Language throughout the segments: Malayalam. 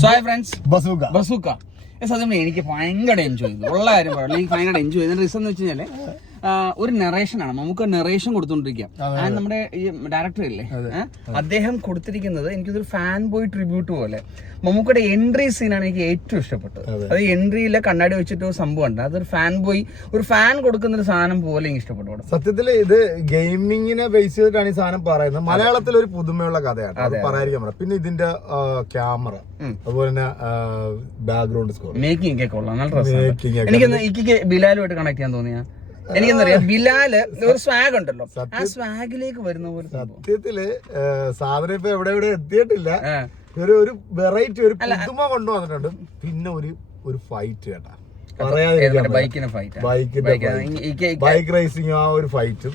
So hi friends Bazooka. Bazooka. സത്യം എനിക്ക് ഭയങ്കര എൻജോയ് ചെയ്തു. ഉള്ള കാര്യം പറയാം എനിക്ക് ഭയങ്കര എൻജോയ് ചെയ്തു. റീസൺ എന്ന് വെച്ച് കഴിഞ്ഞാൽ ഒരു നെറേഷൻ ആണ്. നമുക്ക് നെറേഷൻ കൊടുത്തോണ്ടിരിക്കുക ആ നമ്മുടെ ഈ ഡയറക്ടർ ഇല്ലേ? അദ്ദേഹം കൊടുത്തിരിക്കുന്നത് എനിക്കൊരു ഫാൻ ബോയ് ട്രിബ്യൂട്ട് പോലെ. മമ്മൂക്കയുടെ എൻട്രി സീനാണ് എനിക്ക് ഏറ്റവും ഇഷ്ടപ്പെട്ടത്. അത്. എൻട്രിയിലെ കണ്ണാടി വെച്ചിട്ട് സംഭവം ഉണ്ട്. അതൊരു ഫാൻ ബോയ് ഒരു ഫാൻ കൊടുക്കുന്ന ഒരു സാധനം പോലെ എനിക്ക് ഇഷ്ടപ്പെട്ടു സത്യത്തിൽ ഇത് ഗെയിമിങ്ങിനെ ബേസ് ചെയ്തിട്ടാണ് ഈ സാധനം പറയുന്നത്. മലയാളത്തിൽ ഒരു പുതുമയുള്ള കഥയാണ്. അത് പറയാതിരിക്കാൻ പിന്നെ ഇതിന്റെ ക്യാമറ അതുപോലെ തന്നെ ബാക്ക്ഗ്രൗണ്ട് സ്കോർ മേക്കിംഗ് ഒക്കെ കൊള്ളാം. നല്ല രസം എനിക്ക് ബിലാലുമായിട്ട് കണക്ട് ചെയ്യാൻ തോന്നിയ? എനിക്കെന്നറിയാം ബിലാൽ ഒരു സ്വാഗ് ഉണ്ടല്ലോ. ആ സ്വാഗിലേക്ക് വരുന്ന പോലെ സത്യത്തിൽ സാധനം ഇപ്പൊ എവിടെ എവിടെ എത്തിയിട്ടില്ല. ഒരു ഒരു വെറൈറ്റി ഒരു പുതുമ കൊണ്ടുവന്നിട്ടുണ്ട്. പിന്നെ ഒരു ഒരു ഫൈറ്റ് കേട്ടാ. ബൈക്കിന്റെ ബൈക്ക് റേസിംഗ് ആ ഒരു ഫൈറ്റും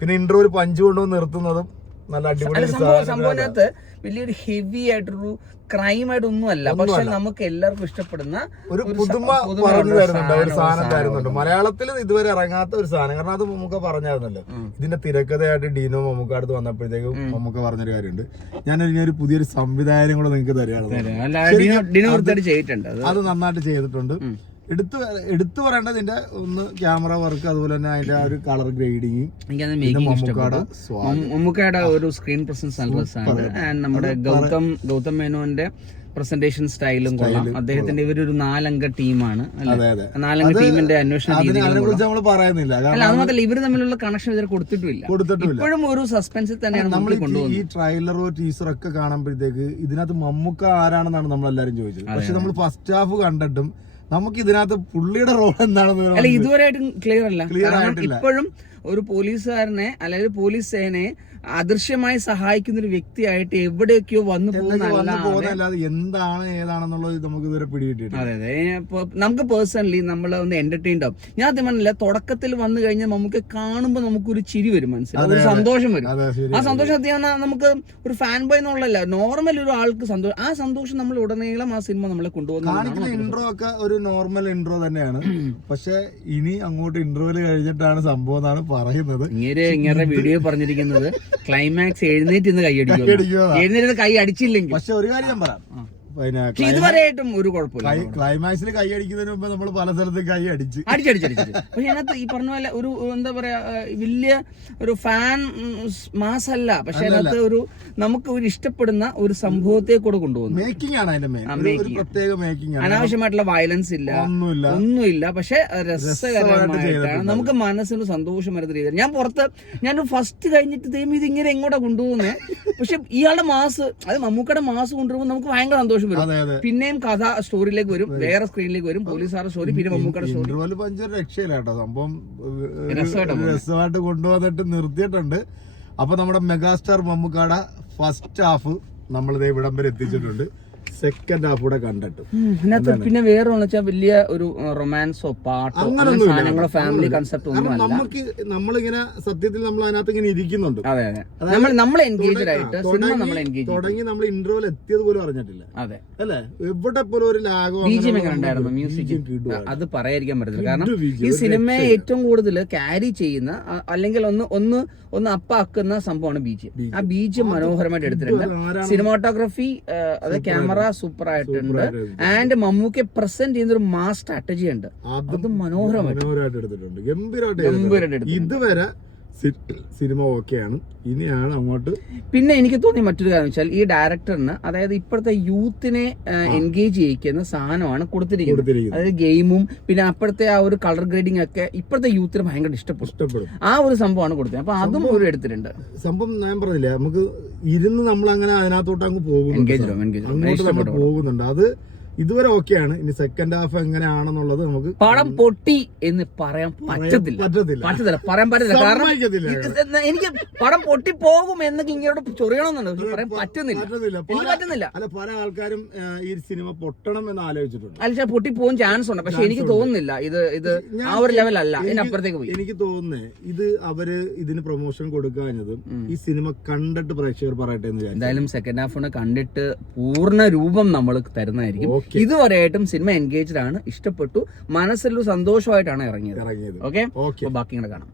പിന്നെ ഇൻട്രോ ഒരു പഞ്ച് കൊണ്ടുവന്ന് നിർത്തുന്നതും നല്ല അടിപൊളി സംഭവം സംഭവത്തിനകത്ത് വലിയൊരു ഹെവി ആയിട്ടൊരു ക്രൈം ആയിട്ടൊന്നും അല്ല പക്ഷെ നമുക്ക് എല്ലാവർക്കും ഇഷ്ടപ്പെടുന്ന ഒരു പുതുമ പറഞ്ഞു തരുന്നുണ്ട് ഒരു സാധനം, തരുന്നുണ്ട് മലയാളത്തിൽ ഇതുവരെ ഇറങ്ങാത്ത ഒരു സാധനം. കാരണം അത് മമ്മൂക്ക പറഞ്ഞായിരുന്നല്ലോ. ഇതിന്റെ തിരക്കഥയായിട്ട് ഡീനോ മമ്മൂക്ക അടുത്ത് വന്നപ്പോഴത്തേക്കും മമ്മൂക്ക പറഞ്ഞൊരു കാര്യമുണ്ട്. ഞാൻ ഇനി ഒരു പുതിയൊരു സംവിധാനം കൂടെ നിങ്ങൾക്ക് തരികയാണ്. അത് നന്നായിട്ട് ചെയ്തിട്ടുണ്ട്. എടുത്തു എടുത്തു പറയേണ്ടത് ഇതിന്റെ ഒന്ന് ക്യാമറ വർക്ക് അതുപോലെ തന്നെ അതിന്റെ ആ ഒരു കളർ ഗ്രേഡിങ് മമ്മൂക്കയുടെ ഒരു സ്ക്രീൻ പ്രസൻസ് നല്ല രസമാണ്. ആൻഡ് നമ്മുടെ ഗൗതം ഗൗതം മേനോന്റെ പ്രസന്റേഷൻ സ്റ്റൈലും കൊള്ളാം. അദ്ദേഹത്തിന്റെ ഇവരൊരു നാലംഗ ടീമാണ് നാലംഗ ടീമിന്റെ അന്വേഷണ അല്ല അത് മാത്രമല്ല ഇവർ തമ്മിലുള്ള കണക്ഷൻ ഇവർ കൊടുത്തിട്ടില്ല ഇപ്പോഴും ഒരു സസ്പെൻസിൽ തന്നെയാണ് നമ്മൾ നമ്മൾ കൊണ്ടുപോകുന്നത് ഈ ട്രെയിലറോ ടീസറോ ഒക്കെ കാണുമ്പോഴത്തേക്ക് ഇതിനകത്ത് മമ്മൂക്ക ആരാണെന്നാണ് നമ്മൾ എല്ലാരും ചോദിച്ചത് പക്ഷെ നമ്മൾ ഫസ്റ്റ് ഹാഫ് കണ്ടിട്ടും നമുക്ക് ഇതിനകത്ത് പുള്ളിയുടെ റോൾ എന്താണെന്ന് അല്ല ഇതുവരെയായിട്ടും ക്ലിയർ അല്ല ക്ലിയർ ആയിട്ടില്ല. ഇപ്പോഴും ഒരു പോലീസുകാരനെ അല്ലെങ്കിൽ പോലീസ് സേനയെ അദൃശ്യമായി സഹായിക്കുന്ന ഒരു വ്യക്തിയായിട്ട് എവിടെയൊക്കെയോ വന്നു വന്ന് പോകുന്നതല്ല പോകുന്നതല്ലാതെ എന്താണ് ഏതാണെന്നുള്ളത് നമുക്ക് ഇതുവരെ അതെ അതെ. നമുക്ക് പേഴ്സണലി നമ്മൾ ഒന്ന് എന്റർടൈൻഡ് ആവും ഞാൻ പറഞ്ഞില്ല തുടക്കത്തിൽ വന്നു കഴിഞ്ഞാൽ നമുക്ക് കാണുമ്പോൾ നമുക്കൊരു ചിരി വരും മനസ്സിലാവും ഒരു സന്തോഷം വരും. ആ സന്തോഷം നമുക്ക് ഒരു ഫാൻ ബോയ് എന്നുള്ളല്ല നോർമൽ ഒരു ആൾക്ക് സന്തോഷം ആ സന്തോഷം നമ്മൾ ഉടനീളം ആ സിനിമ നമ്മളെ കൊണ്ടുപോകുന്നത് ഇൻട്രോ ഒക്കെ ഒരു നോർമൽ ഇൻട്രോ തന്നെയാണ്. പക്ഷെ ഇനി അങ്ങോട്ട് ഇന്റർവെൽ കഴിഞ്ഞിട്ടാണ് സംഭവം എന്നാണ് പറയുന്നത്. ഇങ്ങനെ ഇങ്ങനെ വീഡിയോ പറഞ്ഞിരിക്കുന്നത് ക്ലൈമാക്സ് എഴുന്നേറ്റ് ഇന്ന് കൈ അടിക്കും? എഴുന്നേറ്റ് കൈ അടിച്ചില്ലെങ്കിൽ. പക്ഷെ ഒരു കാര്യം ഞാൻ പറയാം. പക്ഷെ ഇതുവരെയായിട്ടും ഒരു കുഴപ്പമില്ല ക്ലൈമാക്സിൽ കൈ അടിക്കുന്നതിന് മുമ്പ് നമ്മൾ പല സ്ഥലത്തും കൈ അടിച്ച്. അടിച്ചടിച്ചടിച്ചു പക്ഷെ അതിനകത്ത് ഈ പറഞ്ഞ പോലെ ഒരു എന്താ പറയാ വലിയ ഒരു ഫാൻ മാസ് അല്ല പക്ഷെ അതിനകത്ത് ഒരു നമുക്ക് ഒരു ഇഷ്ടപ്പെടുന്ന ഒരു സംഭവത്തെ കൂടെ കൊണ്ടുപോകുന്നു. മേക്കിംഗ് ആണ് അതിന്റെ പ്രത്യേക മേക്കിംഗ് അനാവശ്യമായിട്ടുള്ള വയലൻസ് ഇല്ല. ഒന്നുമില്ല. ഒന്നുമില്ല. പക്ഷെ രസകരമായിട്ടാണ്. നമുക്ക് മനസ്സിന് സന്തോഷം വരുന്ന രീതിയിൽ. ഞാൻ പുറത്ത് ഞാൻ ഫസ്റ്റ് കഴിഞ്ഞിട്ട് ദൈവം ഇത് ഇങ്ങനെ എങ്ങോട്ടാ കൊണ്ടുപോകുന്നത് പക്ഷെ ഇയാളുടെ മാസ് അത് മമ്മൂക്കയുടെ മാസ് കൊണ്ടുപോകുമ്പോൾ നമുക്ക് ഭയങ്കര സന്തോഷം വരും. പിന്നെയും കഥ സ്റ്റോറിയിലേക്ക് വരും വേറെ സ്ക്രീനിലേക്ക് വരും പോലീസുകാരുടെ സ്റ്റോറി പിന്നെ മമ്മൂക്കയുടെ സ്റ്റോറി പഞ്ചർ പഞ്ചൊരു രക്ഷയില്ല കേട്ടോ. സംഭവം രസമായിട്ട് കൊണ്ടുവന്നിട്ട് നിർത്തിയിട്ടുണ്ട്. അപ്പൊ നമ്മുടെ മെഗാസ്റ്റാർ മമ്മൂക്കാട ഫസ്റ്റ് ഹാഫ് നമ്മളിത് ഇവിടം വരെ എത്തിച്ചിട്ടുണ്ട്. സെക്കൻഡ് ഹാഫ് കൂടെ കണ്ടിട്ട്. പിന്നെ വേറെ വെച്ചാൽ വലിയ ഒരു റൊമാൻസോ പാട്ടോ. സാധനങ്ങളോ ഫാമിലി കൺസെപ്റ്റ് ഒന്നും അല്ല നമുക്ക് നമ്മളിങ്ങനെ സത്യത്തിൽ നമ്മൾ അതിനകത്ത് ഇങ്ങനെ ഇരിക്കുന്നുണ്ട്. അതെ അതെ. നമ്മൾ നമ്മൾ എൻഗേജ്ഡ് ആയിട്ട് സിനിമ നമ്മൾ എൻഗേജ് തുടങ്ങി നമ്മൾ ഇന്റർവൽ എത്തിയത് പോലും അറിഞ്ഞിട്ടില്ല. അതെ. അല്ലേ? എവിടെ പോലും ഒരു ലാഗോ ബിജിഎം എങ്ങനെ ഉണ്ടായിരുന്നു? മ്യൂസിക്. അത് പറയാതിരിക്കാൻ പറ്റത്തില്ല. കാരണം ഈ സിനിമയെ ഏറ്റവും കൂടുതൽ ക്യാരി ചെയ്യുന്ന അല്ലെങ്കിൽ ഒന്ന് ഒന്ന് ഒന്ന് അപ്പാക്കുന്ന സംഭവമാണ് ബീജിയം ആ ബീജിയം മനോഹരമായിട്ട് എടുത്തിട്ടുണ്ട്. സിനിമാട്ടോഗ്രഫി അത് ക്യാമറ സൂപ്പർ ആയിട്ടുണ്ട് ആൻഡ് മമ്മൂക്കെ പ്രസന്റ് ചെയ്യുന്ന ഒരു മാസ് സ്ട്രാറ്റജി ഉണ്ട്. അത് മനോഹരമായിട്ട്. ഗംഭീരമായിട്ട് ഇതുവരെ സിനിമ ഓക്കെയാണ്. ഇനിയാണ് അങ്ങോട്ട് പിന്നെ എനിക്ക് തോന്നി മറ്റൊരു കാര്യം വെച്ചാൽ ഈ ഡയറക്ടറിന് അതായത് ഇപ്പോഴത്തെ യൂത്തിനെ എൻഗേജ് ചെയ്യിക്കുന്ന സാധനമാണ് കൊടുത്തിരിക്കുന്നത്. അതായത് ഗെയിമും പിന്നെ അപ്പോഴത്തെ ആ ഒരു കളർ ഗ്രേഡിംഗ് ഒക്കെ ഇപ്പോഴത്തെ യൂത്തിന് ഭയങ്കര ഇഷ്ടപ്പെടും. ഇഷ്ടപ്പെടും. ആ ഒരു സംഭവമാണ് കൊടുത്തത് അപ്പൊ അതും ഒരു എടുത്തിട്ടുണ്ട്. സംഭവം ഞാൻ പറഞ്ഞില്ല നമുക്ക് ഇരുന്ന് നമ്മൾ അങ്ങനെ അതിനകത്തോട്ട് അങ്ങ് പോകുന്നുണ്ട് അങ്ങോട്ട് നമ്മൾ പോകുന്നുണ്ട്. അത് ഇതുവരെ ഓക്കെയാണ്. ഇനി സെക്കൻഡ് ഹാഫ് എങ്ങനെയാണെന്നുള്ളത് നമുക്ക് പടം പൊട്ടി എന്ന് പറയാൻ പറ്റത്തില്ല. പറ്റത്തില്ല. പറ്റത്തില്ല. പറയാൻ പറ്റത്തില്ല. കാരണം എനിക്ക് പടം പൊട്ടി പോകും എന്നൊക്കെ ഇങ്ങോട്ട് ചൊറിയണമെന്നുണ്ട്. പറയാൻ പറ്റുന്നില്ല. എനിക്ക് പറ്റുന്നില്ല. അല്ല പല ആൾക്കാരും ഈ സിനിമ പൊട്ടണം എന്ന് ആലോചിച്ചിട്ടുണ്ട്. അല്ല പൊട്ടി പോകാൻ ചാൻസ് ഉണ്ട്. പക്ഷെ എനിക്ക് തോന്നുന്നില്ല. ഇത് ഇത് ആ ഒരു ലെവലല്ല എനിക്ക് ഇതിനപ്പുറത്തേക്ക് പോയി. എനിക്ക് തോന്നുന്നേ ഇത് അവർ ഇതിന് പ്രൊമോഷൻ കൊടുക്കാഞ്ഞതും ഈ സിനിമ കണ്ടിട്ട് പ്രേക്ഷകർ പറയട്ടെ എന്ന് എന്തായാലും സെക്കൻഡ് ഹാഫ് കണ്ടിട്ട് പൂർണ രൂപം നമ്മൾ തരുന്നതായിരിക്കും. ഇതുവരെയായിട്ടും സിനിമ എൻഗേജ്ഡ് ആണ് ഇഷ്ടപ്പെട്ടു. മനസ്സിലൊരു സന്തോഷമായിട്ടാണ് ഇറങ്ങിയത്. ഇറങ്ങിയത്. ഓക്കെ? ബാക്കി കാണാം.